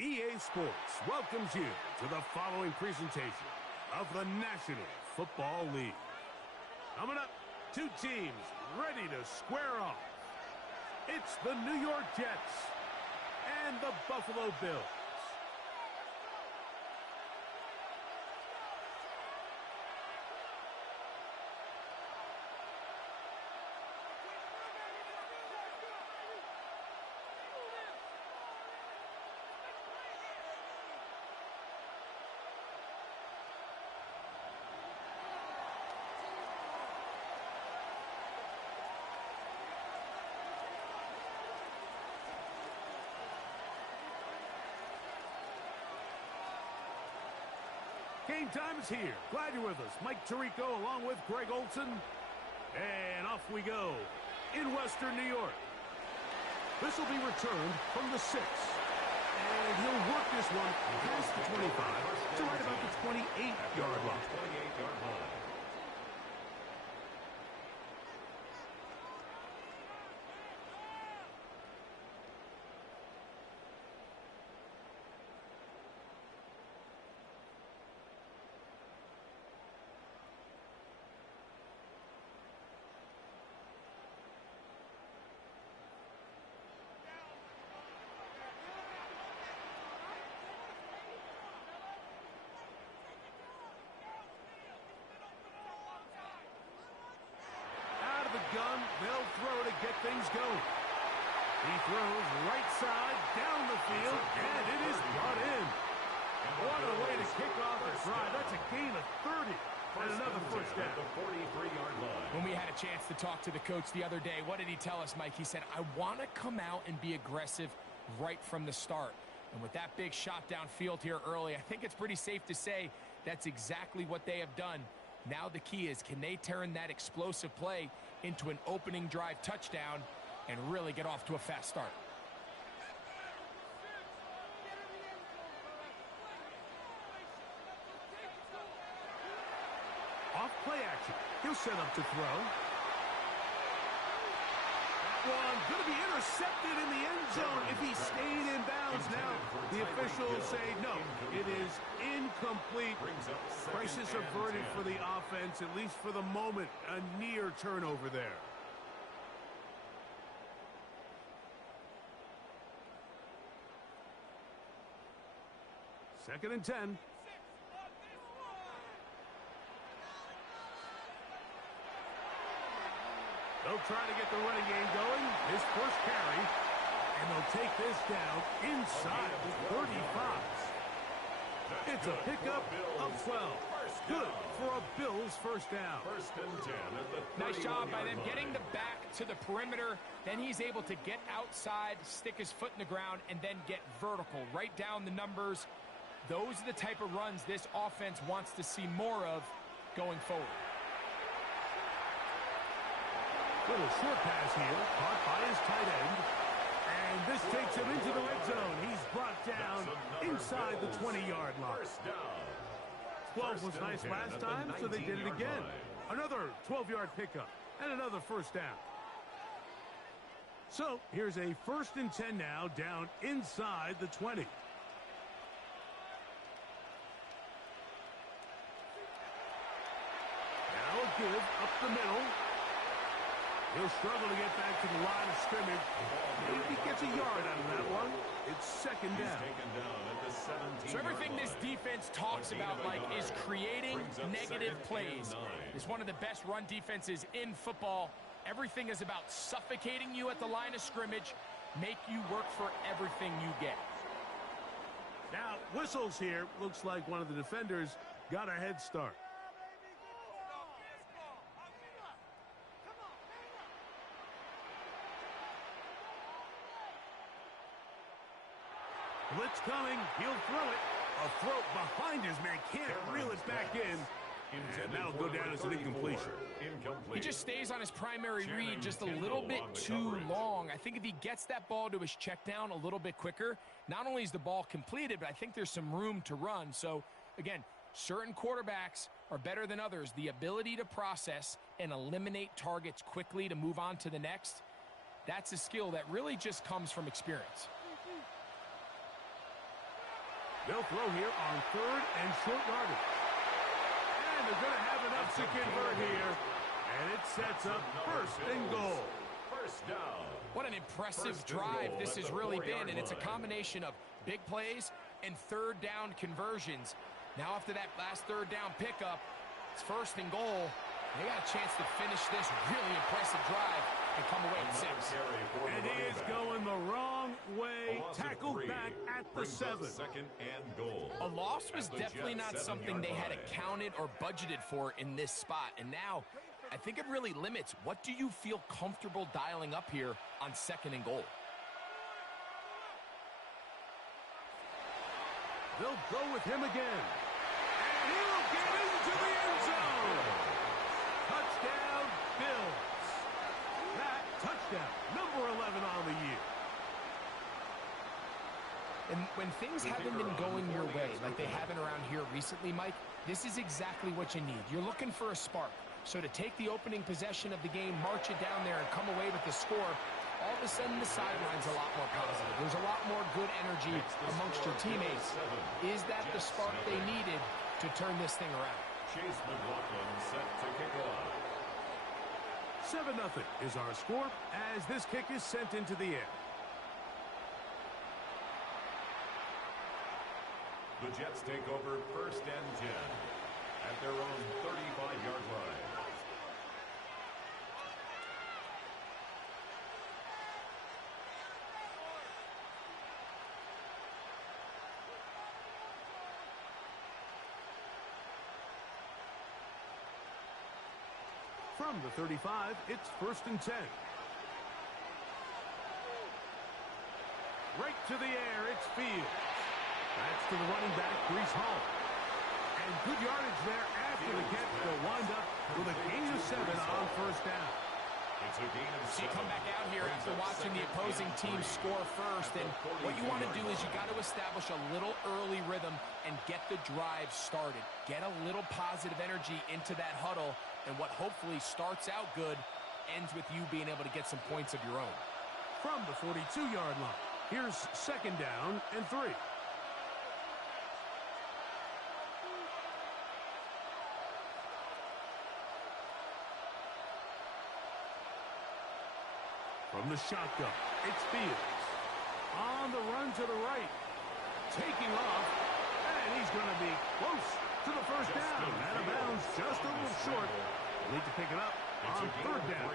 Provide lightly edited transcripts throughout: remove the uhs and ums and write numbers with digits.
EA Sports welcomes you to the following presentation of the National Football League. Coming up, two teams ready to square off. It's the New York Jets and the Buffalo Bills. Game time is here. Glad you're with us. Mike Tirico along with Greg Olson. And off we go in Western New York. This will be returned from the 6. And he'll work this one past the 25 to right about the 28-yard line. Gun, they'll throw to get things going. He throws right side down the field, and it is brought in. What a way to kick off a drive. That's a gain of 30 and another first down. The 43-yard line. When we had a chance to talk to the coach the other day, what did he tell us, Mike? He said, I want to come out and be aggressive right from the start. And with that big shot downfield here early, I think it's pretty safe to say that's exactly what they have done. Now the key is, can they turn that explosive play into an opening drive touchdown and really get off to a fast start? Off play action. He'll set up to throw. One going to be intercepted in the end zone if he stayed in bounds. Now the officials say no, it is incomplete. Crisis averted for the offense, at least for the moment. A near turnover there. Second and 10. They'll try to get the running game going. His first carry. And they'll take this down inside the 35. It's a pickup of 12. Good for a Bills first down. First and 10 at the nice job by them getting the back to the perimeter. Then he's able to get outside, stick his foot in the ground, and then get vertical. Right down the numbers. Those are the type of runs this offense wants to see more of going forward. Little short pass here, caught by his tight end. And this takes him into the red zone. He's brought down inside the 20-yard line. 12 was nice last time, so they did it again. Another 12-yard pickup and another first down. So here's a first and 10 now, down inside the 20. Now a give up the middle. He'll struggle to get back to the line of scrimmage. Maybe he gets a yard out of that one. It's second down. So everything this defense talks about, Mike, is creating negative plays. It's one of the best run defenses in football. Everything is about suffocating you at the line of scrimmage, make you work for everything you get. Now, whistles here. Looks like one of the defenders got a head start. Blitz coming. He'll throw it. A throw behind his man. Can't reel it back in. And that'll go down as an incompletion. He just stays on his primary read just a little bit too long. I think if he gets that ball to his check down a little bit quicker, not only is the ball completed, but I think there's some room to run. So, again, certain quarterbacks are better than others. The ability to process and eliminate targets quickly to move on to the next, that's a skill that really just comes from experience. They'll throw here on third and short yardage. And they're going to have enough to convert here. And it sets up first and goal. First down. What an impressive drive this has really been, and it's a combination of big plays and third down conversions. Now after that last third down pickup, it's first and goal. They got a chance to finish this really impressive drive and come away with 6. And he is going the wrong way, tackled back at the 7. Second and goal. A loss was definitely not something they had accounted or budgeted for in this spot, and now I think it really limits what do you feel comfortable dialing up here on second and goal. They'll go with him again. And he will get into the end zone. Touchdown, Bills. That touchdown, number 11 on the year. And when things haven't been going your way like they haven't around here recently, Mike, this is exactly what you need. You're looking for a spark. So to take the opening possession of the game, march it down there, and come away with the score, all of a sudden the sideline's a lot more positive. There's a lot more good energy amongst your teammates. Is that the spark they needed to turn this thing around? Chase McLaughlin set to kick off. 7-0 is our score as this kick is sent into the air. The Jets take over first and 10 at their own 35-yard line. From the 35, it's first and 10. Right to the air, it's Fields. That's to the running back, Breece Hall. And good yardage there after the catch. They'll wind up with a gain of 7 on first down. It's a gain of 7. So you come back out here after watching the opposing team score first, and what you want to do is you got to establish a little early rhythm and get the drive started. Get a little positive energy into that huddle, and what hopefully starts out good ends with you being able to get some points of your own. From the 42-yard line, here's second down and 3. From the shotgun, it's Fields. On the run to the right. Taking off, and he's going to be close to the first down. Out of bounds, just a little short. Need to pick it up on third down.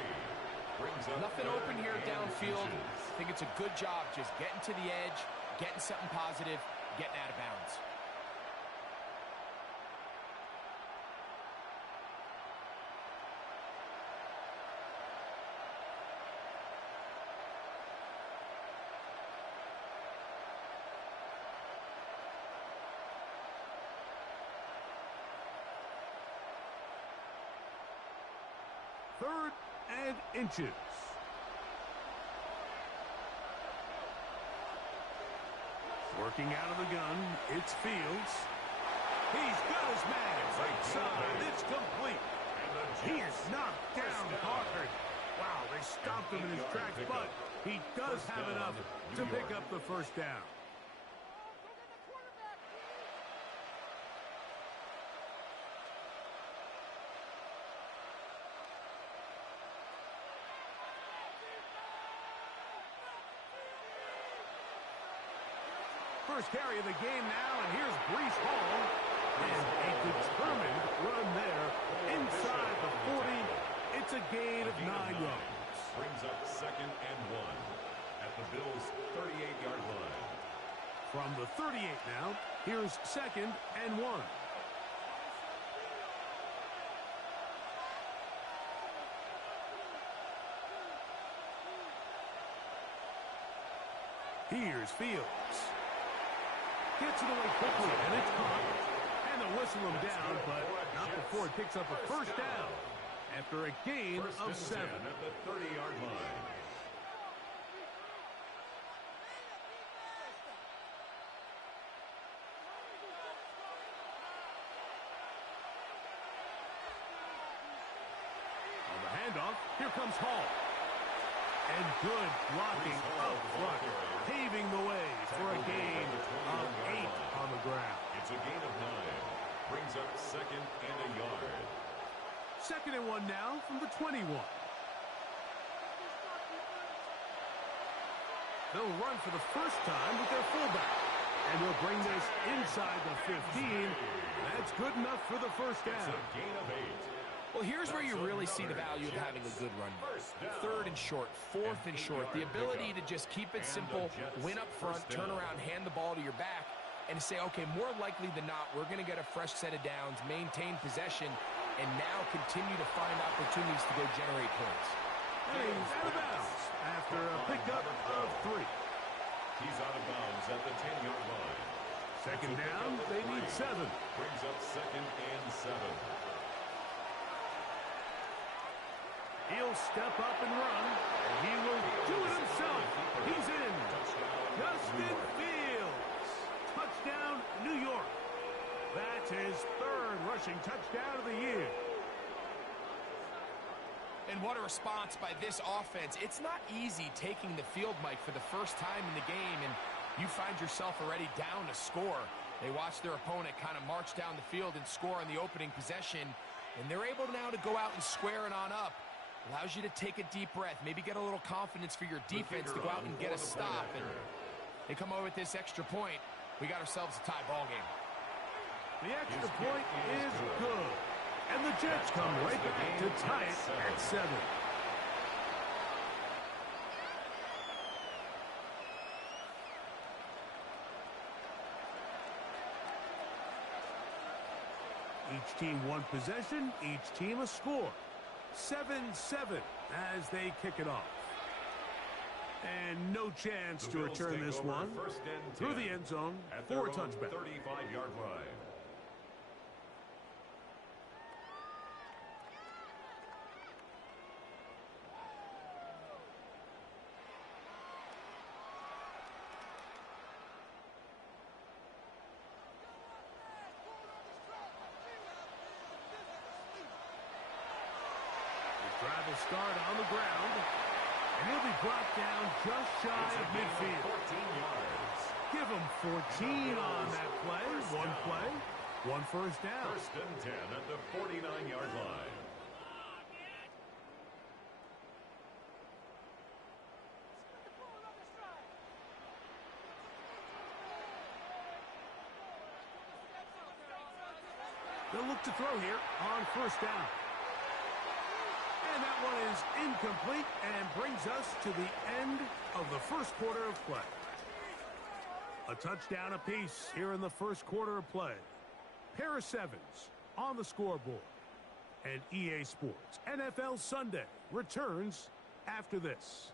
Nothing open here downfield. I think it's a good job just getting to the edge, getting something positive, getting out of bounds. Third and inches. Working out of the gun, it's Fields. He's got his man. Right side, it's complete. He is knocked down hard. Wow, they stopped him in his tracks, but he does have enough to pick up the first down. First carry of the game now, and here's Breece Hall. And a determined run there inside the 40. It's a gain of 9 yards. Brings up second and 1 at the Bills' 38-yard line. From the 38 now, here's second and 1. Here's Fields. Gets it away quickly, and it's caught. And they'll whistle him down, but not before it picks up a first down after a gain of 7. At the 30-yard line. On the handoff, here comes Hall. And good blocking up front, paving the way for a gain of 8 on the ground. It's a gain of 9. Brings up second and a yard. 2nd and 1 now from the 21. They'll run for the first time with their fullback. And they'll bring this inside the 15. That's good enough for the first down. It's a gain of 8. Well, here's where you really see the value of having a good run. 3rd and short, 4th and short. The ability to just keep it simple, win up front, turn around, hand the ball to your back, and say, okay, more likely than not, we're going to get a fresh set of downs, maintain possession, and now continue to find opportunities to go generate points. And he's out of bounds after a pickup of 3. He's out of bounds at the 10-yard line. 2nd down, they need 7. Brings up 2nd and 7. He'll step up and run, and he will do it himself. He's in. Justin Fields. Touchdown, New York. That's his 3rd rushing touchdown of the year. And what a response by this offense. It's not easy taking the field, Mike, for the first time in the game, and you find yourself already down to score. They watch their opponent kind of march down the field and score on the opening possession, and they're able now to go out and square it on up. Allows you to take a deep breath, maybe get a little confidence for your defense to go out and get a stop. And they come over with this extra point. We got ourselves a tie ball game. The extra point is good. And the Jets come right back to tie it at 7. Each team one possession, each team a score. 7-7 as they kick it off. And no chance to return this one through the end zone for a touchback. 35-yard line. Drive will start on the ground, and he'll be brought down just shy of midfield. 14 yards. Give him 14 on that play. One first down. 1st and 10 at the 49-yard line. They'll look to throw here on first down. And that one is incomplete and brings us to the end of the first quarter of play. A touchdown apiece here in the first quarter of play. Pair of 7s on the scoreboard. And EA Sports NFL Sunday returns after this.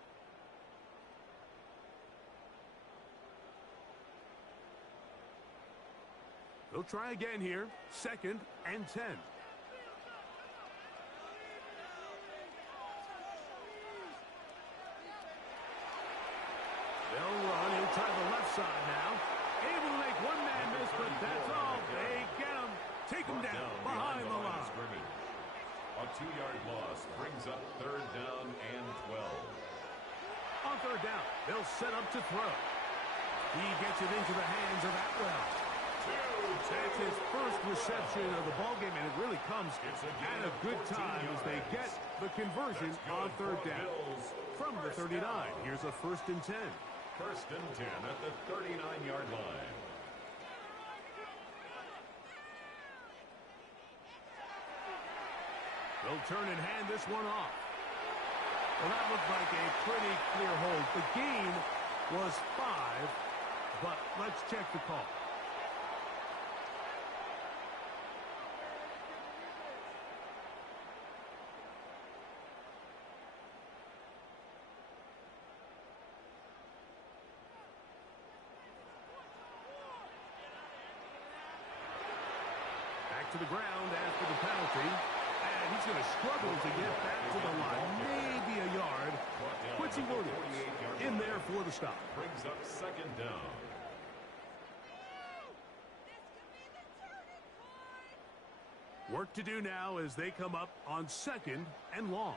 They'll try again here. 2nd and 10. They'll run. He'll try the left side now. Able to make one man miss, but that's all. They get him. Take him down behind the line. A 2-yard loss brings up 3rd down and 12. On 3rd down, they'll set up to throw. He gets it into the hands of Atwell. That's his first reception of the ballgame, and it really comes at a good time as they get the conversion on 3rd down. From the 39, here's a 1st and 10. 1st and 10 at the 39-yard line. They'll turn and hand this one off. Well, that looked like a pretty clear hold. The gain was 5, but let's check the call. To the ground after the penalty, and he's going to struggle to get back to the line, maybe a yard. Quincy Williams in there for the stop. Brings up 2nd down. Work to do now as they come up on 2nd and long.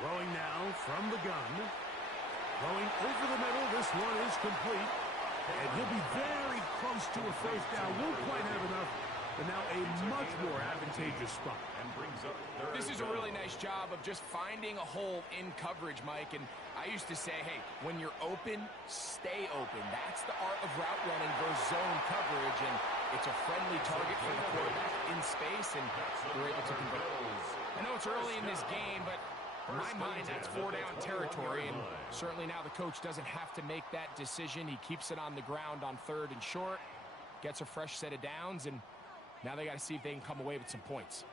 Throwing now from the gun. Throwing over the middle. This one is complete. And he'll be very close to a first down. Won't quite have enough, but now a much more advantageous spot. This is a really nice job of just finding a hole in coverage, Mike. And I used to say, hey, when you're open, stay open. That's the art of route running versus zone coverage. And it's a friendly target for the quarterback in space, and we're able to convert. I know it's early in this game, but in my mind, that's 4-down territory, and certainly now the coach doesn't have to make that decision. He keeps it on the ground on 3rd and short, gets a fresh set of downs, and now they got to see if they can come away with some points.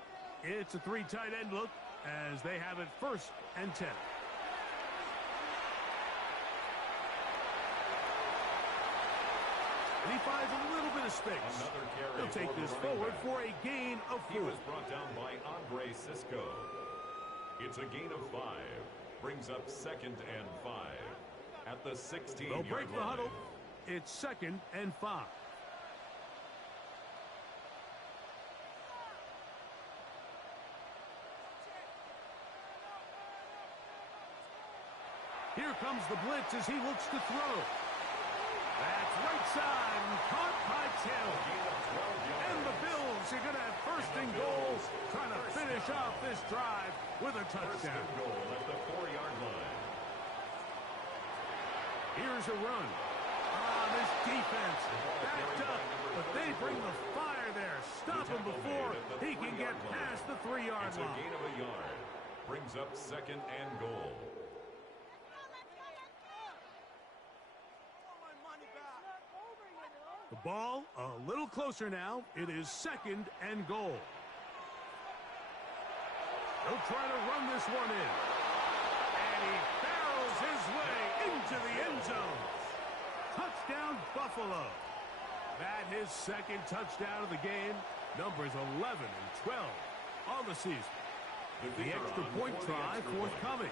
It's a 3 tight end look as they have it 1st and 10. And he finds a little bit of space. He'll take this forward for a gain of 4. He was brought down by Andre Cisco. It's a gain of 5. Brings up 2nd and 5. At the 16-yard line. They'll break the huddle. It's 2nd and 5. Here comes the blitz as he looks to throw. That's right side and caught by Taylor. And the Bills are going to have 1st and goal, trying to finish off this drive with a touchdown. 1st and goal at the 4-yard line. Here's a run. This defense backed up, but they bring the fire there. Stop him before he can get past the 3-yard line. It's a gain of a yard. Brings up 2nd and goal. The ball a little closer now. It is 2nd and goal. He'll try to run this one in. And he barrels his way into the end zone. Touchdown, Buffalo. That his 2nd touchdown of the game. Numbers 11 and 12 on the season. The extra point try forthcoming.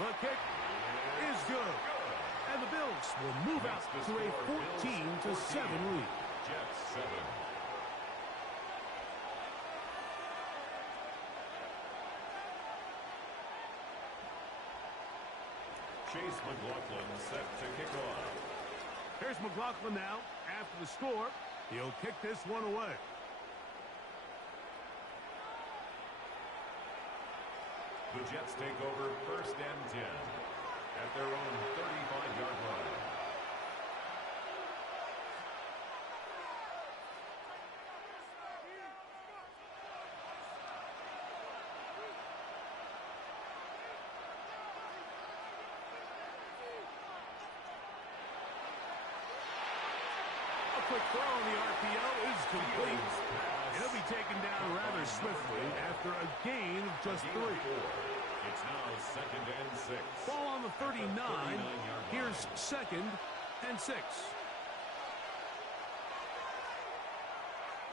The kick is good. And the Bills will move out to a 14-7 lead. Jets 7. Chase McLaughlin set to kick off. Here's McLaughlin now. After the score, he'll kick this one away. The Jets take over 1st and 10 at their own 35-yard line. A quick throw on the RPO is complete. He'll be taken down rather swiftly after a gain of just 3. It's now 2nd and 6. Ball on the 39. Here's 2nd and 6.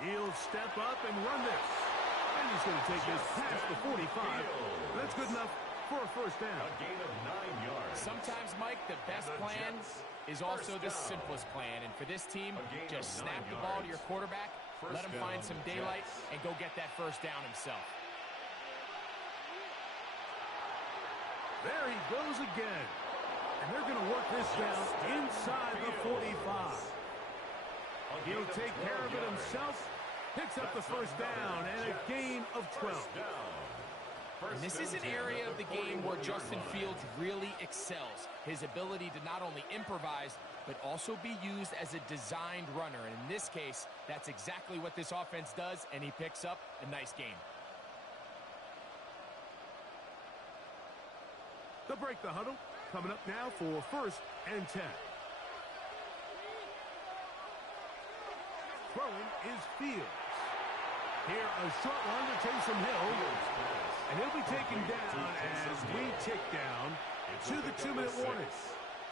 He'll step up and run this. And he's going to take this past the 45. That's good enough for a 1st down. A gain of 9 yards. Sometimes, Mike, the best plan is also the simplest plan. And for this team, just snap the ball to your quarterback, let him find some daylight, and go get that 1st down himself. There he goes again. And they're going to work this down inside the 45. He'll take care of it himself. Picks up the 1st down and a gain of 12. And this is an area of the game where Justin Fields really excels. His ability to not only improvise, but also be used as a designed runner. And in this case, that's exactly what this offense does, and he picks up a nice gain. They'll break the huddle. Coming up now for 1st and 10. Throwing is Fields. Here a short one to Taysom Hill. And he'll be taken down as we tick down to the 2-minute warning.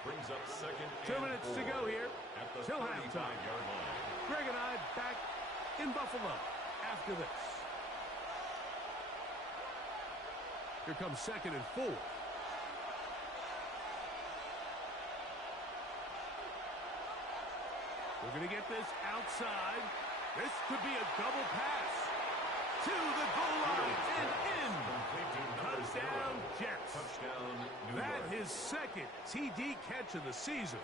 Brings up 2nd 2 minutes to go here till halftime. Greg and I back in Buffalo after this. Here comes 2nd and 4. We're going to get this outside. This could be a double pass. To the goal line and in. Touchdown, Jets. Touchdown, New That York. his second TD catch of the season.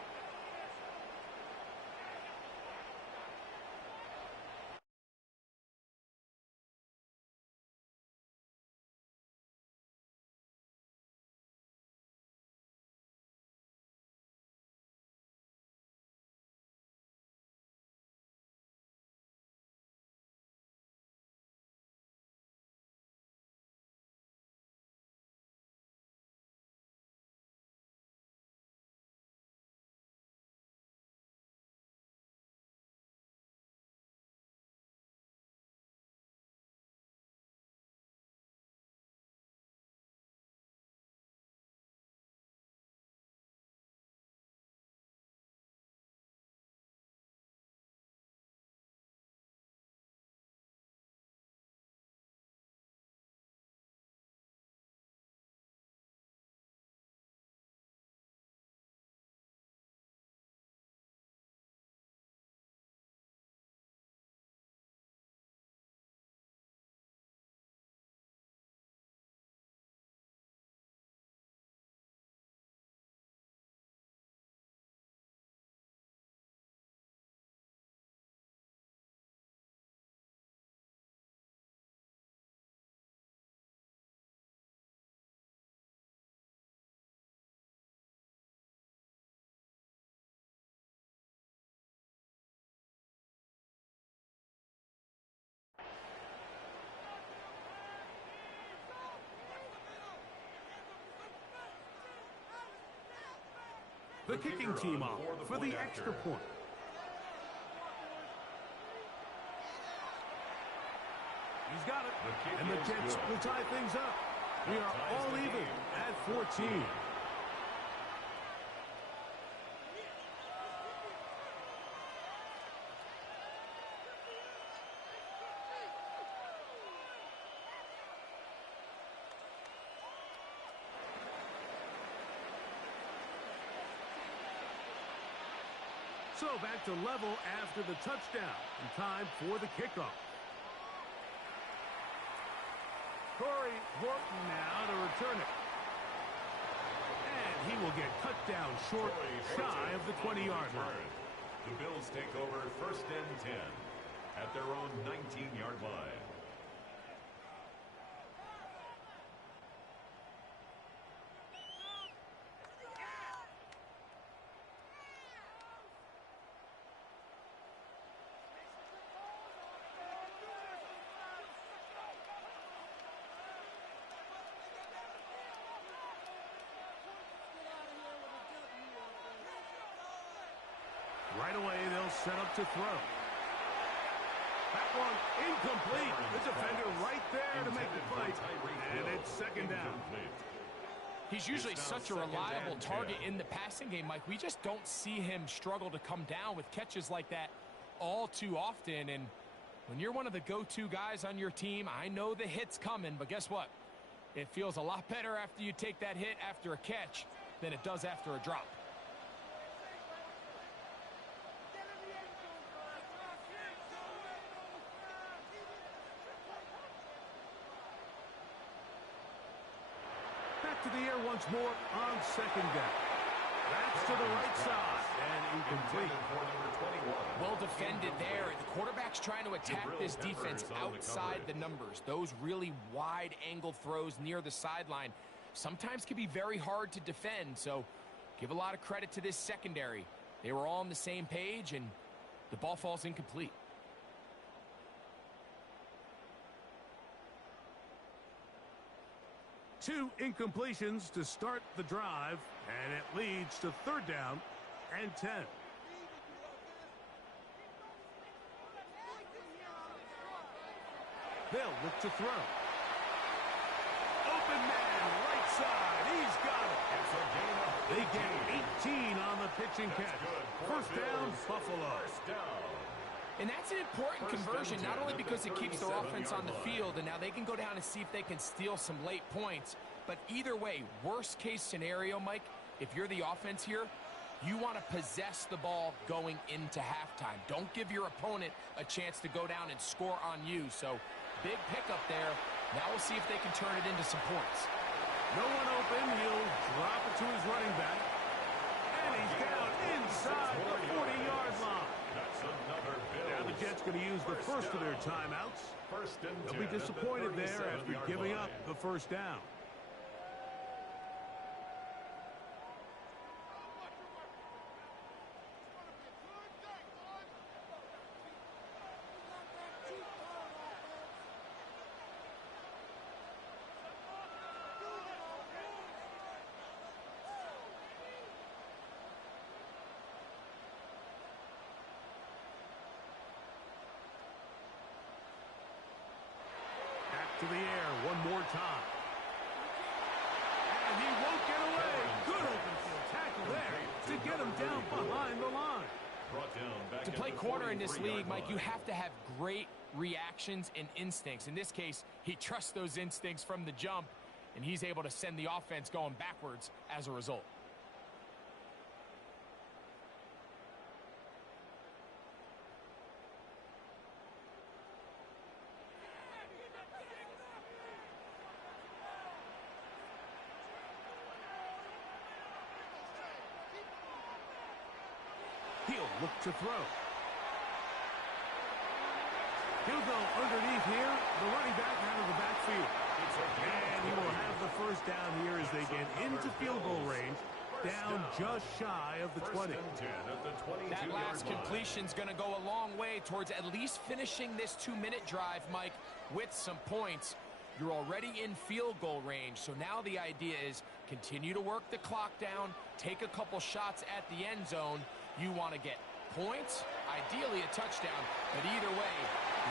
The kicking team off for the extra point. He's got it. And the Jets will tie things up. We are all even at 14. So back to level after the touchdown. And time for the kickoff. Corey Horton now to return it. And he will get cut down short, shy of the 20-yard line. The Bills take over 1st and 10 at their own 19-yard line. Right away, they'll set up to throw. That one incomplete. The defender right there to make the fight. And it's second down. He's usually such a reliable target in the passing game, Mike. We just don't see him struggle to come down with catches like that all too often. And when you're one of the go-to guys on your team, I know the hit's coming, but guess what? It feels a lot better after you take that hit after a catch than it does after a drop. Back to the air once more on second down. That's to the right side and incomplete. Well defended there. The quarterback's trying to attack this defense outside the numbers. Those really wide angle throws near the sideline sometimes can be very hard to defend. So give a lot of credit to this secondary. They were all on the same page and the ball falls incomplete. Two incompletions to start the drive, and it leads to 3rd down and 10. They'll look to throw. Open man, right side. He's got it. They get 18 on the pitching catch. 1st down, Buffalo. And that's an important conversion, not only because it keeps their offense on the field, and now they can go down and see if they can steal some late points. But either way, worst case scenario, Mike, if you're the offense here, You want to possess the ball going into halftime. Don't give your opponent a chance to go down and score on you. So big pickup there. Now we'll see if they can turn it into some points. No one open. He'll drop it to his running back. And he's down inside the 40-yard line. That's another Bills. Now the Jets going to use the first of their timeouts. They'll be disappointed there after giving up the first down. To the air one more time. And he won't get away. Good open field tackle there to get him down behind the line. To play corner in this league, Mike, you have to have great reactions and instincts. In this case, he trusts those instincts from the jump, and he's able to send the offense going backwards as a result. He'll look to throw. He'll go underneath here. The running back out of the backfield. And he will have the first down here as they get into field goal range. Down just shy of the 20. That last completion's going to go a long way towards at least finishing this 2-minute drive, Mike, with some points. You're already in field goal range, so now the idea is continue to work the clock down, take a couple shots at the end zone. You want to get points, ideally a touchdown, but either way,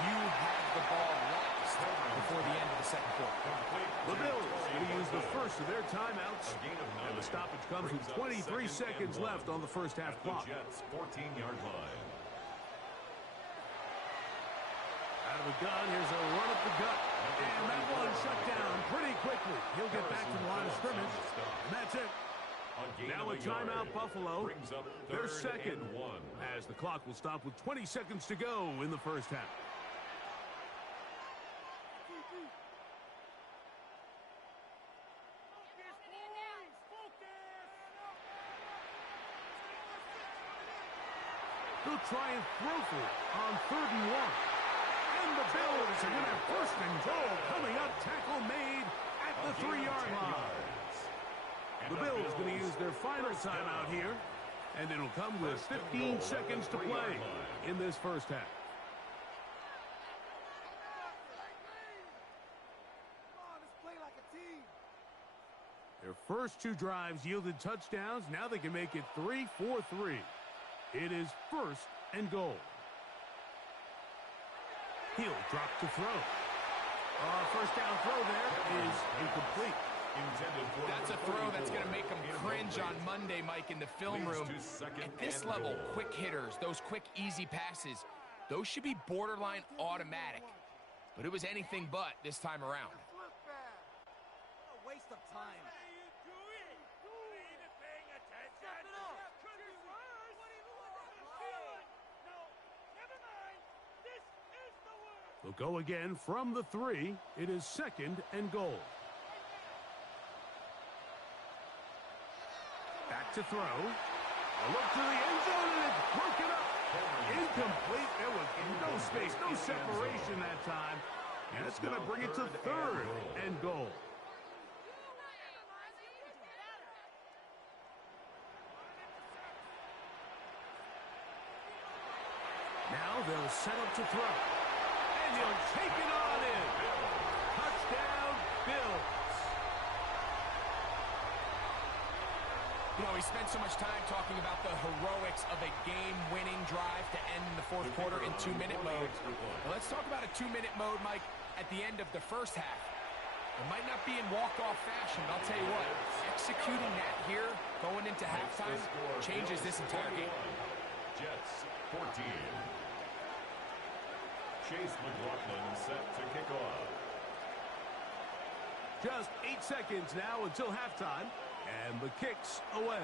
you have the ball last before the end of the second quarter. The Bills going to use the first of their timeouts, and the stoppage comes with 23 seconds left on the first half clock. Jets 14-yard line. Out of the gun, here's a run up the gut, and that one shut down pretty quickly. He'll get back to the line of scrimmage, and that's it. Now a timeout, Buffalo. They're second, as the clock will stop with 20 seconds to go in the first half. He'll try and throw for it on 3rd and 1. And the Bills are going to have first and goal coming up. Tackle made at the 3-yard line. The Bills going to use their final timeout here, and it'll come with 15 seconds to play in this first half. Their first 2 drives yielded touchdowns. Now they can make it 3-4-3. It is first and goal. He'll drop to throw. First down throw there is incomplete. That's a throw that's going to make them cringe on Monday, Mike, in the film room. At this level, quick hitters, those quick, easy passes, those should be borderline automatic. But it was anything but this time around. A waste of time. They'll go again from the 3. It is second and goal. Back to throw. A look to the end zone, and it's broken up. Incomplete. There was no space, no separation that time. And it's going to bring it to 3rd and goal. Now they'll set up to throw. And he'll take it on in. Touchdown, Bills. You know, we spent so much time talking about the heroics of a game-winning drive to end the fourth quarter in 2-minute mode. Well, let's talk about a 2-minute mode, Mike, at the end of the first half. It might not be in walk-off fashion, but I'll tell you what, executing that here, going into halftime, changes this entire game. Jets 14. Chase McLaughlin set to kick off. Just 8 seconds now until halftime, and the kick's away.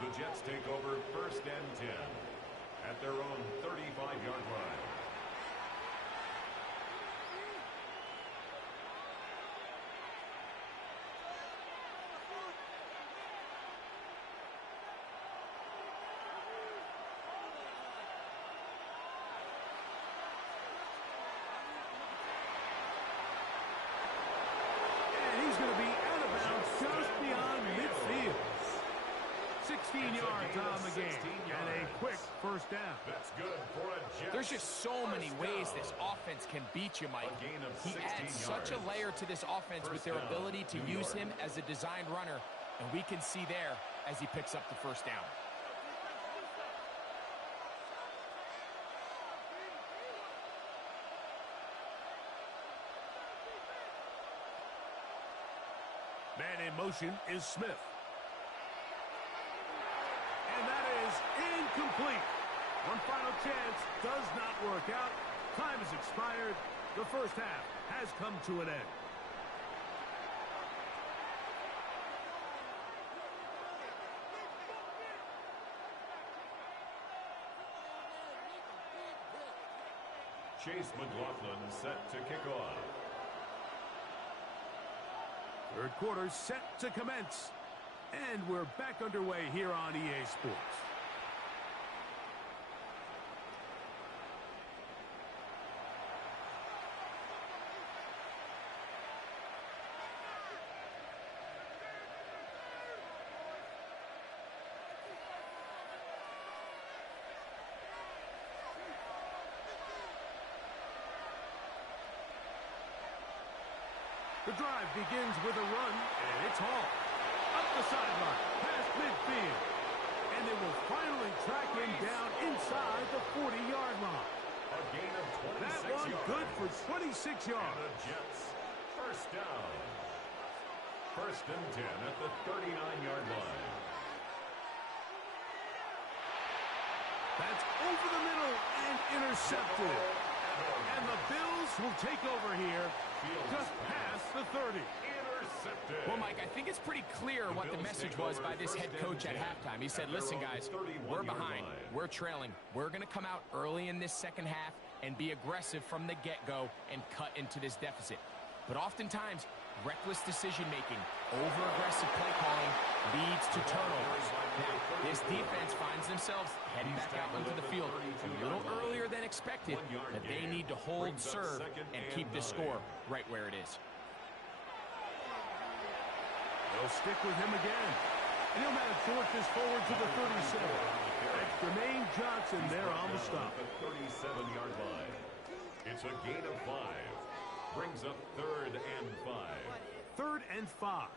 The Jets take over 1st and 10 at their own 35-yard line. And he's going to be out of bounds just beyond midfield. 16 yards on the game and a quick first down. That's good for a Jets. There's just so many ways this offense can beat you, Mike. He adds such a layer to this offense with their ability to use him as a designed runner, and we can see there as he picks up the first down. Man in motion is Smith. And that is incomplete. One final chance does not work out. Time has expired. The first half has come to an end. Chase McLaughlin set to kick off. Third quarter set to commence. And we're back underway here on EA Sports. The drive begins with a run, and it's Hall. Up the sideline, past midfield. And they will finally track him down inside the 40-yard line. A gain of 26 That one yards. good for 26 yards. And the Jets, first down. 1st and 10 at the 39-yard line. That's over the middle and intercepted. And the Bills will take over here just past the 30. Intercepted. Well, Mike, I think it's pretty clear what the message was by this head coach at halftime. He said, listen, guys, we're behind. We're trailing. We're going to come out early in this second half and be aggressive from the get-go and cut into this deficit. But oftentimes, reckless decision-making, over-aggressive play calling leads to turnovers. Now, this defense finds themselves heading back out into the field a little earlier than expected, but they need to hold serve and keep the score right where it is. They'll stick with him again. And he'll manage to work this forward to the 37. That's Jermaine Johnson there on the stop. The 37-yard line. It's a gain of 5. Brings up 3rd and 5. 3rd and 5.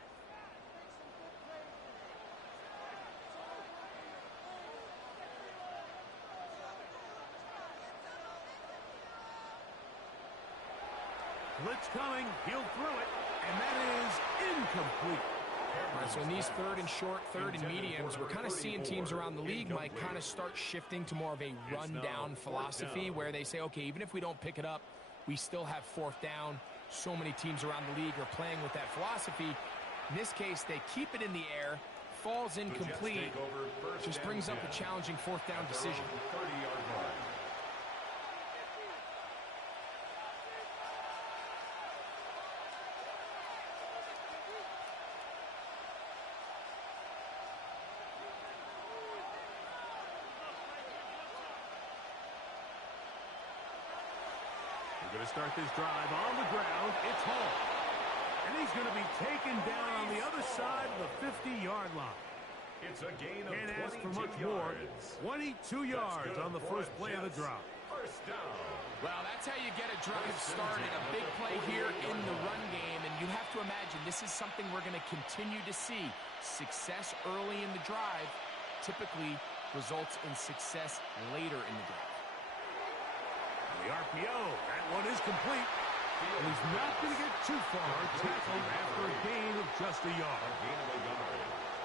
Blitz coming. He'll throw it. And that is incomplete. All right, so in these 3rd and short, 3rd and mediums, we're kind of seeing teams around the league, Mike, kind of start shifting to more of a run-down philosophy where they say, okay, even if we don't pick it up, we still have 4th down. So many teams around the league are playing with that philosophy. In this case, they keep it in the air, falls incomplete, just brings up a challenging 4th down decision. 30-yard line. Going to start this drive on the ground. It's Hall. And he's going to be taken down on the other side of the 50-yard line. It's a gain of Can't ask for 22 much more. yards. 22 yards on the first play of the drive. First down. Well, that's how you get a drive started. A big play here in the run game. And you have to imagine this is something we're going to continue to see. Success early in the drive typically results in success later in the drive. The RPO, that one is complete. And he's not going to get too far. Tackled after a gain of just a yard.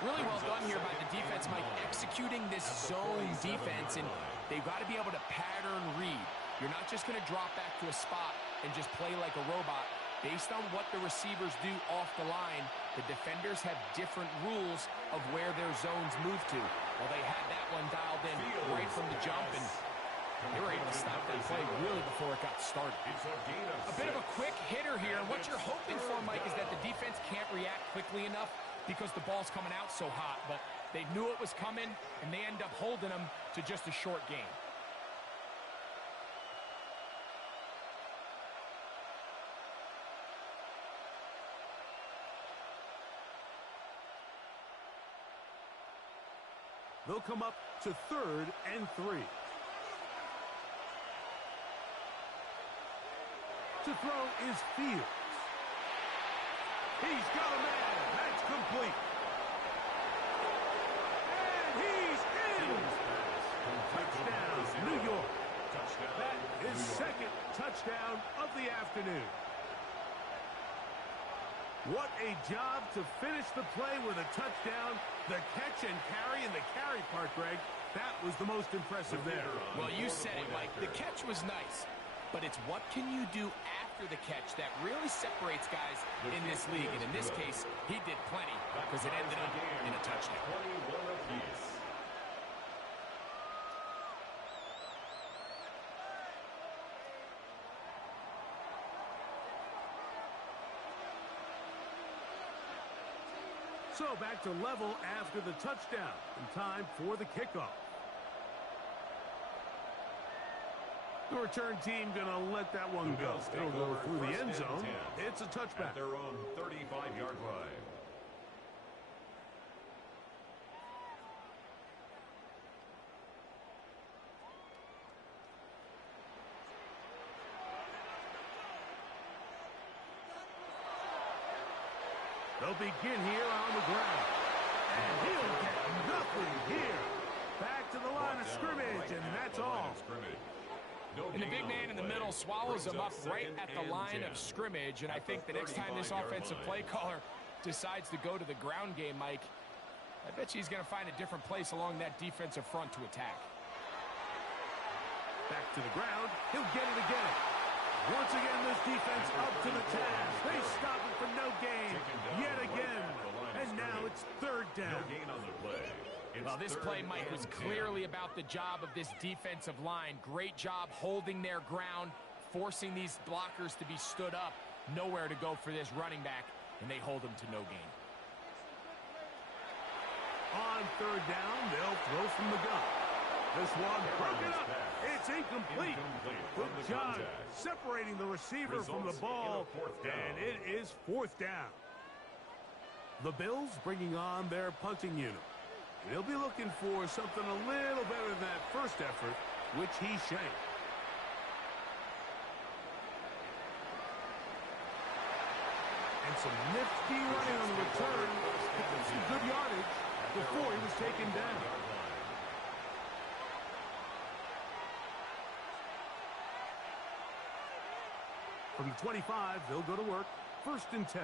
Really well done here by the defense, Mike, executing this zone defense, and they've got to be able to pattern read. You're not just going to drop back to a spot and just play like a robot. Based on what the receivers do off the line, the defenders have different rules of where their zones move to. Well, they had that one dialed in right from the jump, and they were able to stop that play really before it got started. A bit of a quick hitter here, and what you're hoping for, Mike, is that the defense can't react quickly enough because the ball's coming out so hot, but they knew it was coming, and they end up holding them to just a short game. They'll come up to 3rd and 3. To throw is Fields. He's got a man. That's complete. And he's in. Touchdown, New York. That is second touchdown of the afternoon. What a job to finish the play with a touchdown. The catch and carry, and the carry part, Greg, that was the most impressive there. Well, you said it, Mike. The catch was nice, but it's what can you do after the catch that really separates guys in this league. And in this case, he did plenty because it ended up in a touchdown. 21 apiece. So back to level after the touchdown. And time for the kickoff. The return team going to let that one go. It'll go through the end zone. It's a touchback. At their own 35-yard line. They'll begin here on the ground. And he'll get nothing here. Back to the line of scrimmage, and that's all. And the big man in the middle swallows him up right at the line of scrimmage. And I think the next time this offensive play caller decides to go to the ground game, Mike, I bet you he's going to find a different place along that defensive front to attack. Back to the ground. He'll get it again. Once again, this defense up to the task. They stop it for no gain yet again. And now it's 3rd down. No gain on the play. Well, this play, Mike, was clearly about the job of this defensive line. Great job holding their ground, forcing these blockers to be stood up. Nowhere to go for this running back, and they hold him to no gain. On 3rd down, they'll throw from the gun. This one broken up. It's incomplete. Good job separating the receiver from the ball, and it is 4th down. The Bills bringing on their punting unit. They'll be looking for something a little better than that first effort, which he shanked. And some nifty running on the return. Some good yardage before he was taken down. From the 25, they'll go to work. 1st and 10.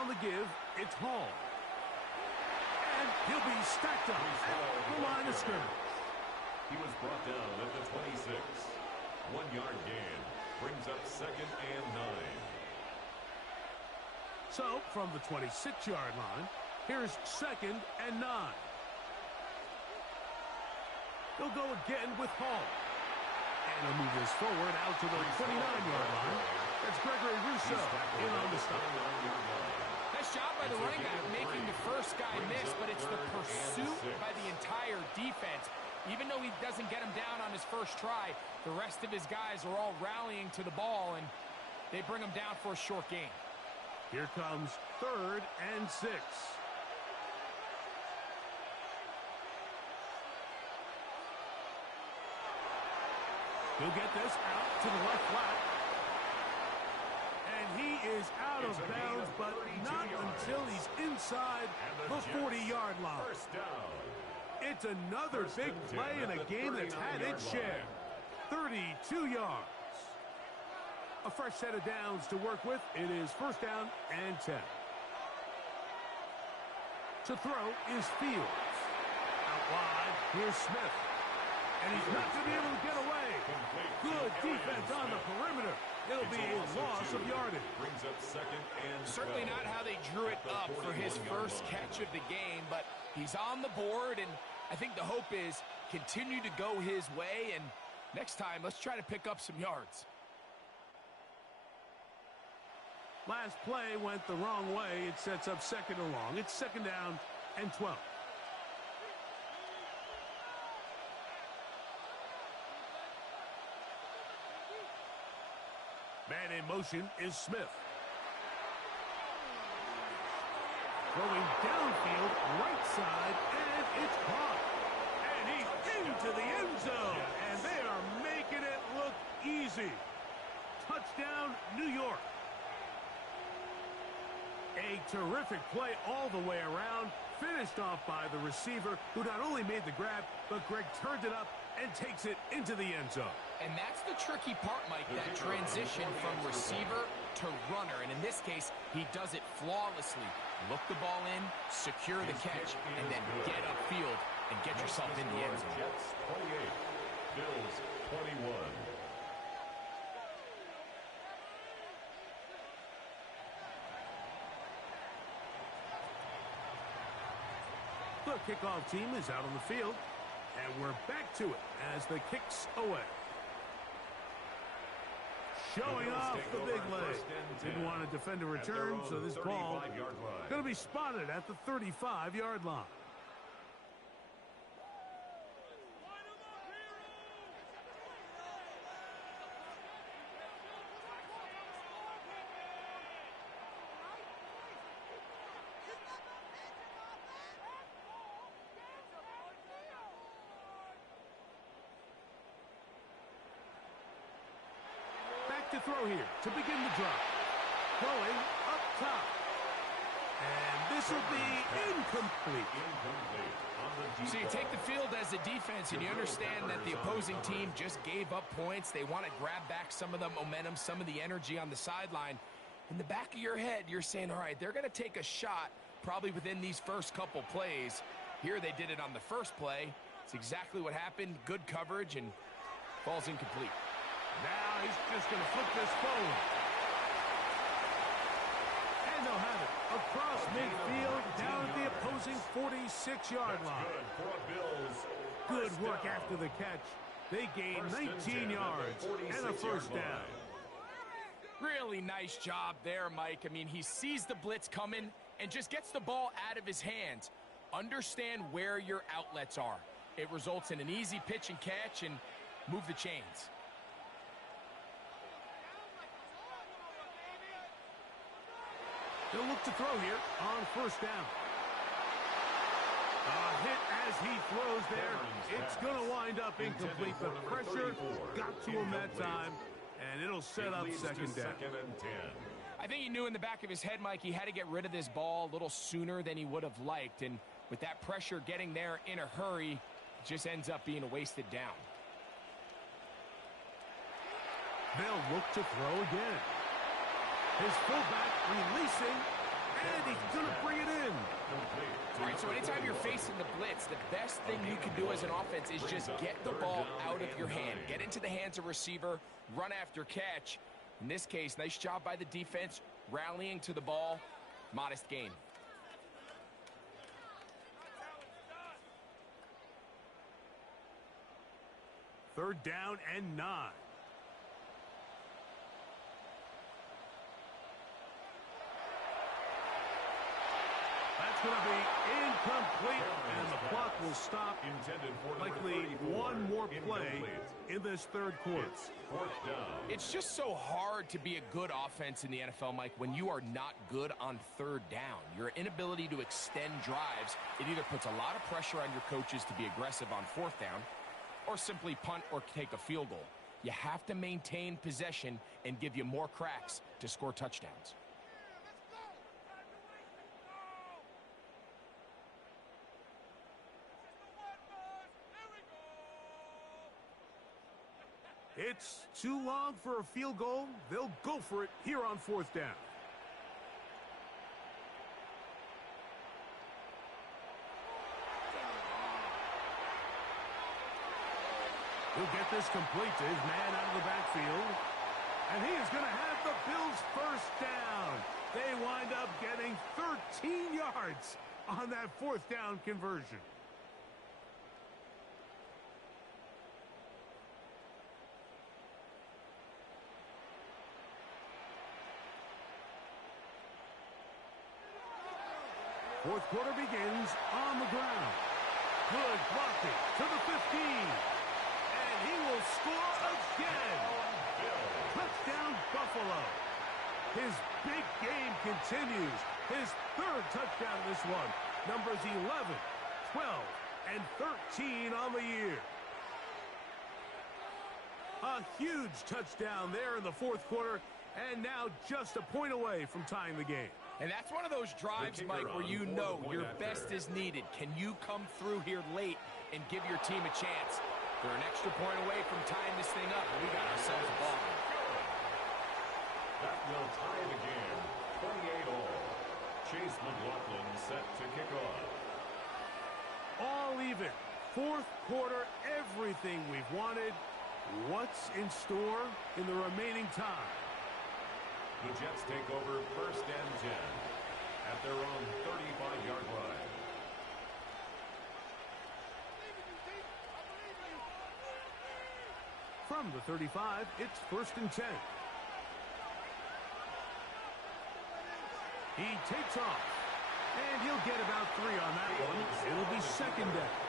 On the give, it's Hall. And he'll be stacked up at the line of scrimmage. He was brought down at the 26. 1-yard gain. Brings up 2nd and 9. So, from the 26-yard line, here's 2nd and 9. They'll go again with Hall. And he'll move this forward out to the 29-yard line. That's Gregory Rousseau in on the stop. Nice job by the running back making the first guy miss, but it's the pursuit by the entire defense. Even though he doesn't get him down on his first try, the rest of his guys are all rallying to the ball, and they bring him down for a short gain. Here comes 3rd and 6. He'll get this out to the left flat. And he is out of bounds, but not until he's inside the 40-yard line. First down. It's another big play in a game that's had its share. 32 yards. A fresh set of downs to work with. It is 1st down and 10. To throw is Fields. Out wide, here's Smith. And he's not going to be able to get away. Good defense on the perimeter. It'll be a loss of yardage. Brings up second and Certainly not how they drew it up for his first catch of the game, but he's on the board, and I think the hope is continue to go his way, and next time, let's try to pick up some yards. Last play went the wrong way. It sets up second and long. It's second down and 12. Man in motion is Smith. Throwing downfield, right side, and it's caught. And he's into the end zone. And they are making it look easy. Touchdown, New York. A terrific play all the way around. Finished off by the receiver, who not only made the grab, but Greg turned it up and takes it into the end zone. And that's the tricky part, Mike, that transition from receiver to runner. And in this case, he does it flawlessly. Look the ball in, secure the catch, and then get upfield and get yourself in the end zone. Jets 28, Bills 21. The kickoff team is out on the field, and we're back to it as the kick's away. Showing off the big leg. Didn't want to defend a return, so this ball going to be spotted at the 35-yard line. To throw here to begin the drive. Going up top. And this will be incomplete. So you take the field as a defense and you understand that the opposing team just gave up points. They want to grab back some of the momentum, some of the energy on the sideline. In the back of your head, you're saying, all right, they're going to take a shot probably within these first couple plays. Here they did it on the first play. It's exactly what happened. Good coverage and falls incomplete. Now he's just going to flip this forward. And they'll have it across midfield down at the opposing 46-yard line. Good work after the catch. They gain 19 yards and a first down. Really nice job there, Mike. I mean, he sees the blitz coming and just gets the ball out of his hands. Understand where your outlets are. It results in an easy pitch and catch and move the chains. They'll look to throw here on first down. A hit as he throws there. It's going to wind up incomplete. The pressure got to him that time, and it'll set up second down. I think he knew in the back of his head, Mike, he had to get rid of this ball a little sooner than he would have liked. And with that pressure getting there in a hurry, it just ends up being a wasted down. They'll look to throw again. His fullback releasing, and he's going to bring it in. All right, so anytime you're facing the blitz, the best thing you can do as an offense is just get the ball out of your hand. Get into the hands of receiver, run after catch. In this case, nice job by the defense, rallying to the ball. Modest gain. Third down and 9. That's going to be incomplete, and the clock will stop. Likely one more play in this third quarter. It's just so hard to be a good offense in the NFL, Mike, when you are not good on third down. Your inability to extend drives, it either puts a lot of pressure on your coaches to be aggressive on fourth down or simply punt or take a field goal. You have to maintain possession and give you more cracks to score touchdowns. It's too long for a field goal. They'll go for it here on fourth down. He'll get this complete to his man out of the backfield. And he is going to have the Bills first down. They wind up getting 13 yards on that fourth down conversion. Fourth quarter begins on the ground. Good blocking to the 15. And he will score again. Touchdown, Buffalo. His big game continues. His third touchdown this one. Numbers 11, 12, and 13 on the year. A huge touchdown there in the fourth quarter, and now just a point away from tying the game. And that's one of those drives, Mike, where you know your best is needed. Can you come through here late and give your team a chance? They're an extra point away from tying this thing up, and we got ourselves a ball. That will tie the game, 28-all. Chase McLaughlin set to kick off. All even. Fourth quarter, everything we've wanted. What's in store in the remaining time? The Jets take over first and 10 at their own 35-yard line. From the 35, it's first and 10. He takes off, and he'll get about 3 on that one. It'll be second down.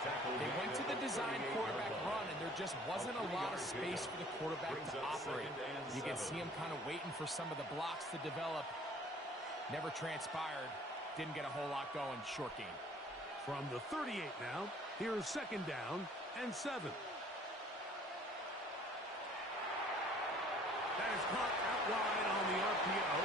They went to the design quarterback run, and there just wasn't a lot of space for the quarterback to operate. You can see him kind of waiting for some of the blocks to develop. Never transpired. Didn't get a whole lot going. Short game. From the 38 now, here's second down and 7. That is caught out wide on the RPO.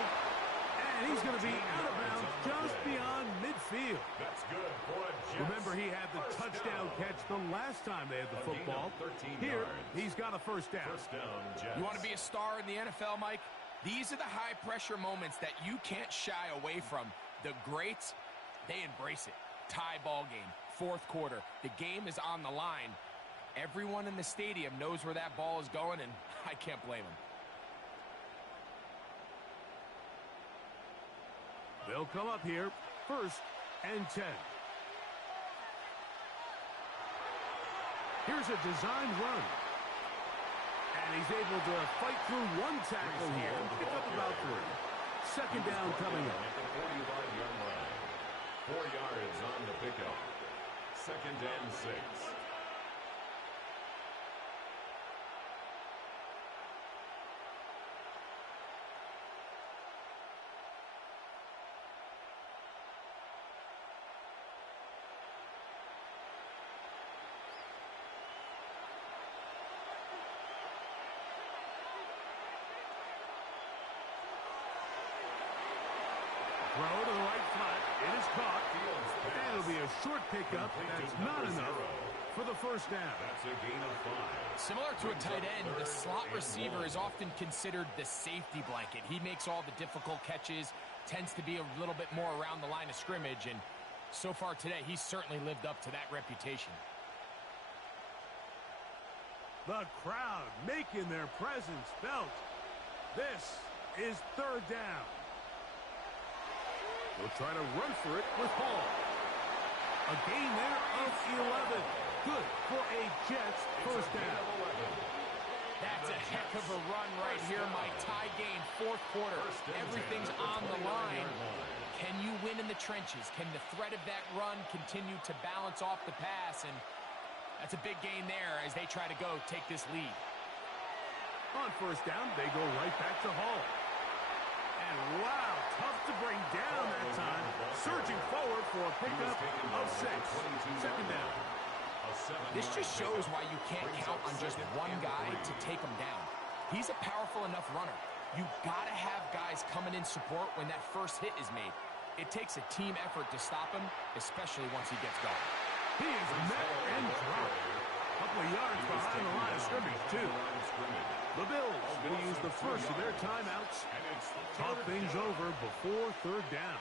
And he's going to be out of bounds just beyond midfield. That's good for a Jets. Remember, he had the touchdown catch the last time they had the football. Here, he's got a first down. First down, Jets. You want to be a star in the NFL, Mike? These are the high-pressure moments that you can't shy away from. The greats, they embrace it. Tie ball game, fourth quarter. The game is on the line. Everyone in the stadium knows where that ball is going, and I can't blame them. They'll come up here, first and 10. Here's a design run. And he's able to fight through one tackle here and pick up about 3. Second down coming up. At the 45-yard line. 4 yards on the pickup. Second and 6. Throw to the right flat. It is caught. And it'll be a short pickup. That's not enough for the first down. That's a gain of 5. Similar to a tight end, the slot receiver is often considered the safety blanket. He makes all the difficult catches, tends to be a little bit more around the line of scrimmage, and so far today, he's certainly lived up to that reputation. The crowd making their presence felt. This is third down. They'll try to run for it with Hall. A gain there of 11. Good for a Jets first down. That's a heck of a run right here, Mike. Tie game, fourth quarter. Everything's on the line. Can you win in the trenches? Can the threat of that run continue to balance off the pass? And that's a big gain there as they try to go take this lead. On first down, they go right back to Hall. And wow, tough to bring down that time. Surging forward for a pickup of 6. Second down. This just shows why you can't count on just one guy to take him down. He's a powerful enough runner. You've got to have guys coming in support when that first hit is made. It takes a team effort to stop him, especially once he gets going. He is met and dropped. A couple of yards behind the line of scrimmage, too. The Bills will use the first of their timeouts. Talk things over before third down.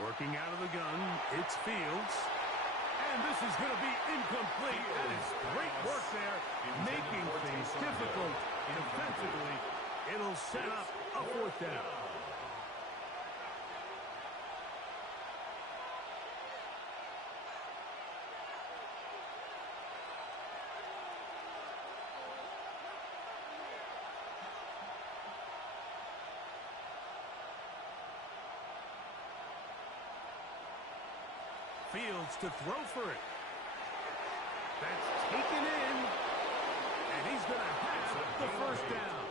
Working out of the gun, it's Fields. And this is going to be incomplete. That is great work there, making things difficult defensively. It'll set up a fourth down. Fields to throw for it. That's taken in. And he's going to have the first down.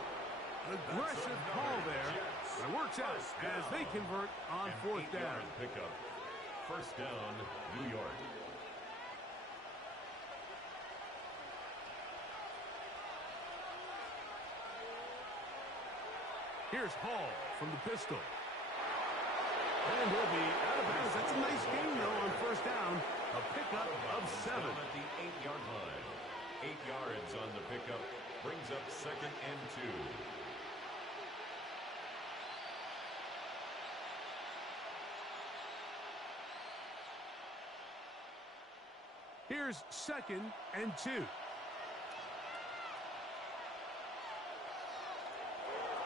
Aggressive call there. But it works out as they convert on fourth down. Pickup. First down, New York. Here's Hall from the pistol. And he'll be out of bounds. That's a nice gain, though, on first down. A pickup of 7. Down at the 8-yard line. 8 yards on the pickup. Brings up second and 2. Here's second and 2.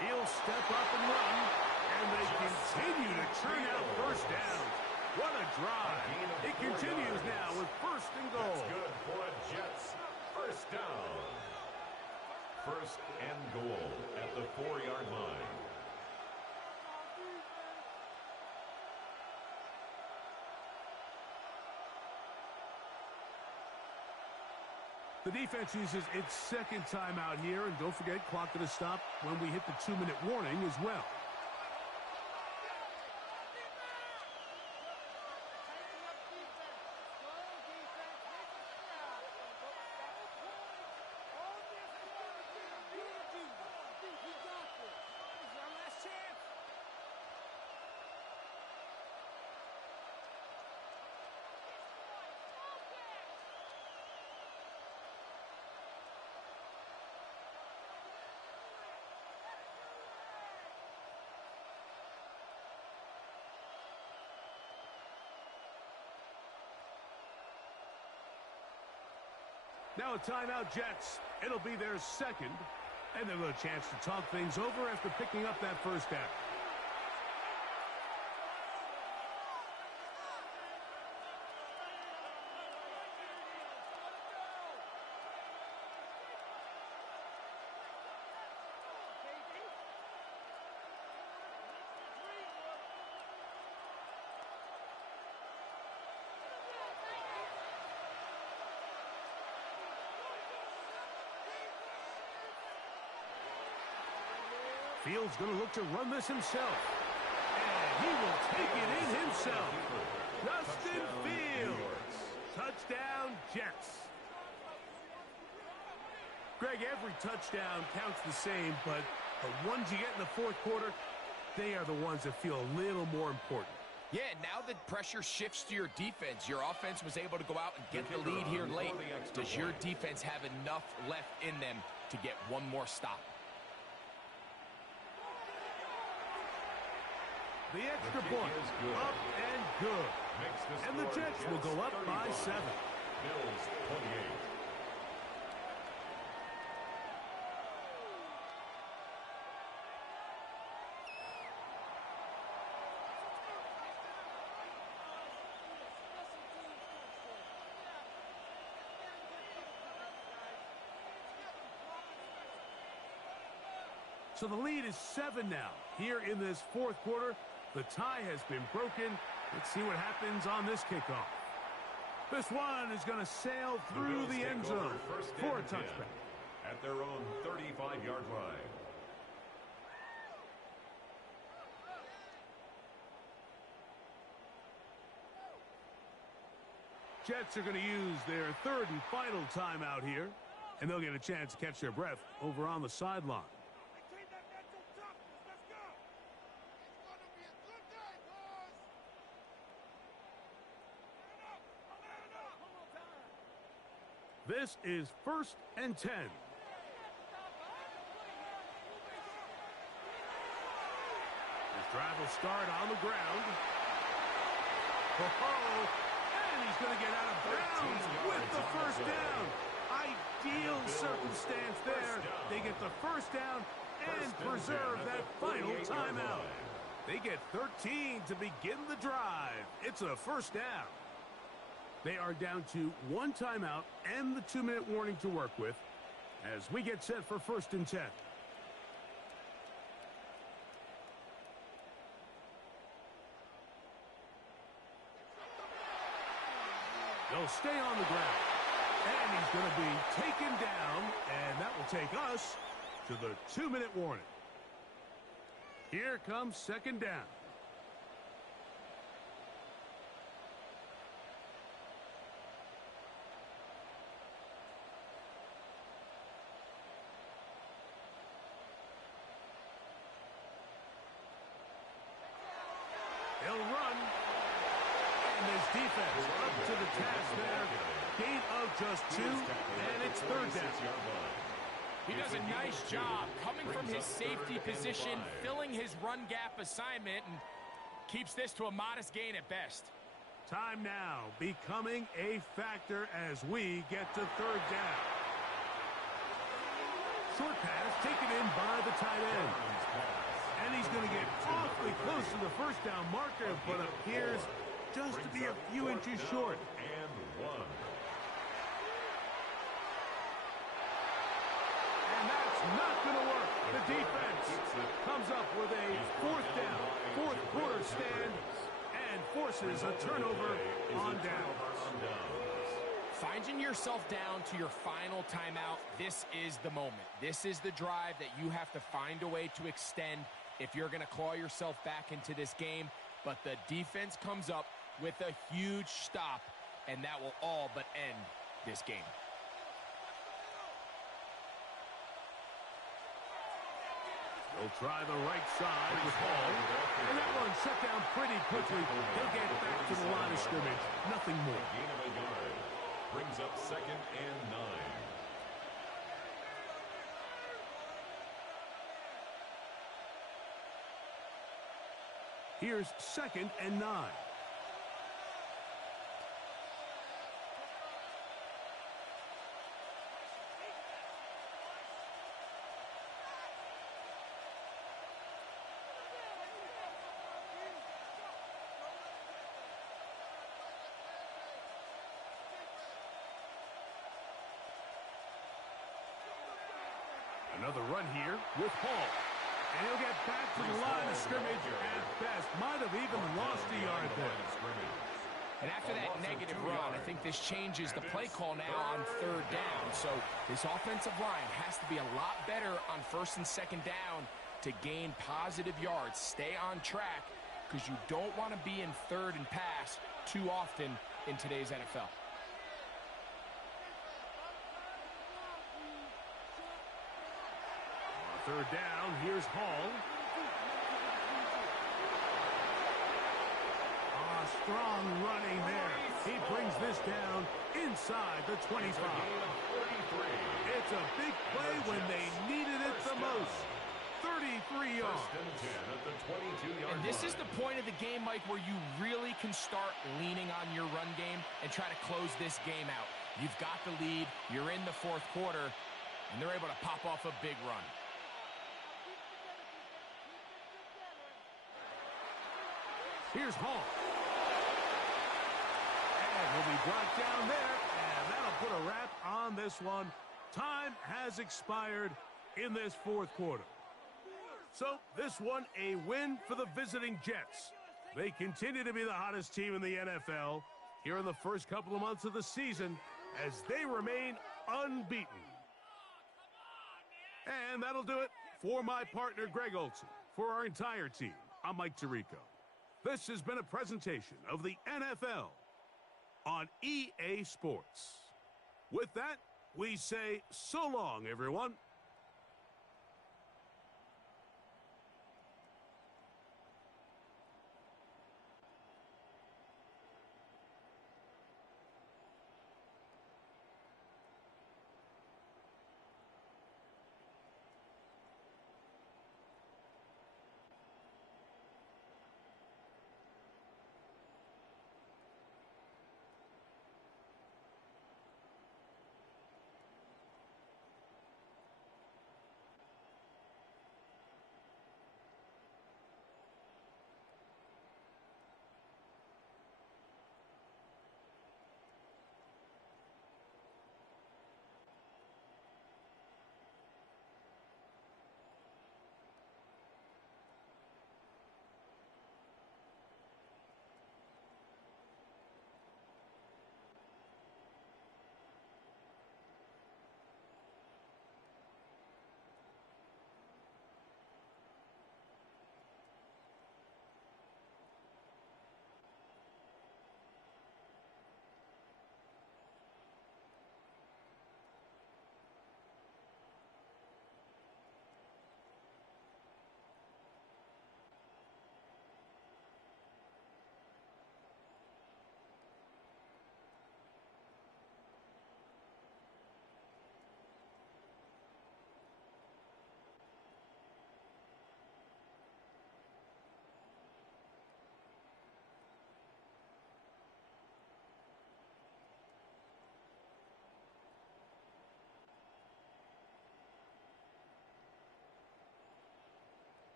He'll step up and run. And they continue to churn out first down. What a drive. It continues now with first and goal. That's good for the Jets. First down. First and goal at the 4-yard line. The defense uses its second timeout here. And don't forget, clock to stop when we hit the 2-minute warning as well. Now a timeout, Jets. It'll be their second. And they'll have a chance to talk things over after picking up that first down. Fields going to look to run this himself. And he will take it in himself. Justin Fields. Touchdown, Jets. Greg, every touchdown counts the same, but the ones you get in the fourth quarter, they are the ones that feel a little more important. Yeah, now the pressure shifts to your defense. Your offense was able to go out and get the lead here late. Does your defense have enough left in them to get one more stop? The extra point, up and good. And the Jets will go up by 7. Bills 28. So the lead is 7 now. Here in this fourth quarter, the tie has been broken. Let's see what happens on this kickoff. This one is going to sail through the end zone for a touchback. At their own 35-yard line. Jets are going to use their third and final timeout here, and they'll get a chance to catch their breath over on the sideline. This is first and 10. This drive will start on the ground. And he's going to get out of bounds with the first down. Ideal circumstance there. They get the first down and preserve that final timeout. They get 13 to begin the drive. It's a first down. They are down to 1 timeout and the 2-minute warning to work with as we get set for 1st and 10. They'll stay on the ground. And he's going to be taken down, and that will take us to the 2-minute warning. Here comes 2nd down. He'll run. And his defense up to the task there. Gain of just 2, and it's 3rd down. He does a nice job coming from his safety position, filling his run gap assignment, and keeps this to a modest gain at best. Time now becoming a factor as we get to 3rd down. Short pass taken in by the tight end. And he's going to get awfully close to the first down marker, but appears just to be a few inches short. And 1. And that's not going to work. The defense comes up with a 4th down, 4th quarter stand, and forces a turnover on downs. Finding yourself down to your final timeout, this is the moment. This is the drive that you have to find a way to extend if you're going to claw yourself back into this game. But the defense comes up with a huge stop, and that will all but end this game. He'll try the right side with Hall. And that one shut down pretty quickly. He'll get back to the line of scrimmage. Nothing more. Gain of a yard. Brings up 2nd and 9. Here's 2nd and 9. Another run here with Hall. And he'll get back to the line of scrimmage at best. Might have even lost a yard there. And after that negative run, I think this changes the play call now on 3rd down. So this offensive line has to be a lot better on 1st and 2nd down to gain positive yards. Stay on track because you don't want to be in 3rd and pass too often in today's NFL. On 3rd down, here's Hall. Strong running there. He brings this down inside the 25. It's a big play when they needed it the most. 33 yards. And this is the point of the game, Mike, where you really can start leaning on your run game and try to close this game out. You've got the lead. You're in the 4th quarter, and they're able to pop off a big run. Here's Hall. Will be brought down there, and that'll put a wrap on this one. Time has expired in this 4th quarter. So this one a win for the visiting Jets. They continue to be the hottest team in the NFL here in the first couple of months of the season as they remain unbeaten. And that'll do it for my partner, Greg Olson. For our entire team, I'm Mike Tirico. This has been a presentation of the NFL on EA Sports. With that, we say so long, everyone.